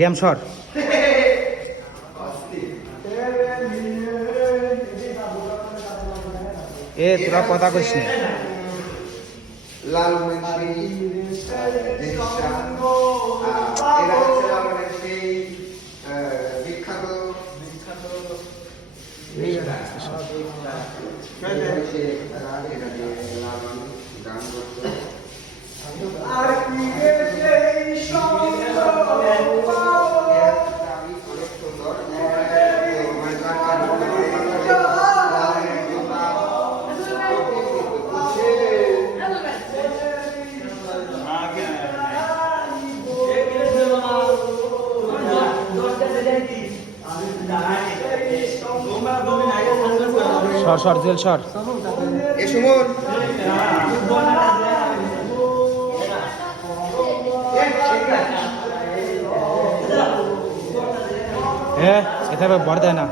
রিয়াম সর এ তোরা কথা কইস না লাল মন্ত্রী বিখ্যাত গান করতো আর কি সর সর জেল সর এ সুমন এটা বড় দেয় না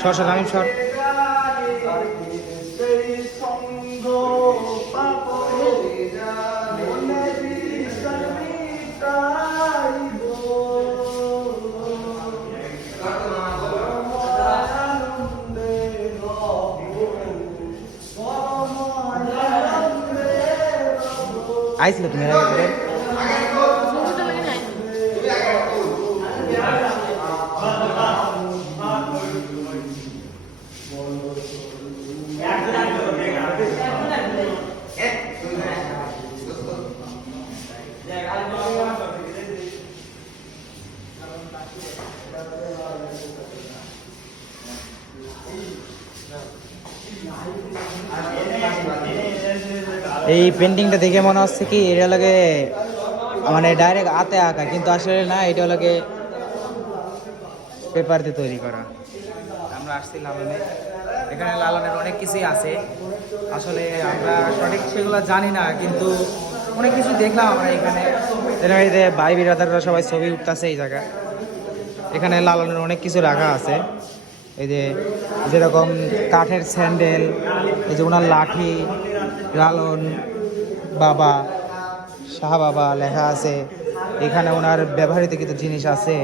সর সর আমি সর আইছিল তুমি এর আগে এই পেন্টিংটা দেখে মনে হচ্ছে কি এটা লাগে মানে ডাইরেক্ট হাতে আঁকা, কিন্তু আসলে না, এটা লাগে পেপার দিয়ে তৈরি করা। আমরা আসছি লালনে, এখানে লালনের অনেক কিছুই আছে, আসলে আমরা সঠিক সেগুলো জানি না, কিন্তু অনেক কিছু দেখলাম আমরা এখানে। এই যে ভাই বিরাদাররা সবাই ছবি উঠতেছে এই জায়গায়। এখানে লালনের অনেক কিছু রাখা আছে, এই যে যেরকম কাঠের স্যান্ডেল, এই যে ওনার লাঠি, লালন বাবা, শাহ বাবা লেখা আছে এখানে, ওনার ব্যবহৃত কিছু জিনিস আছে,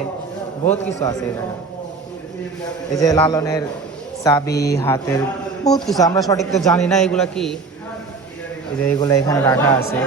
বহুত কিছু আছে এখানে। এই যে লালনের চাবি, হাতের বহুত কিছু, আমরা সঠিক তো জানি না এগুলা কি, এই যে এগুলো এখানে রাখা আছে।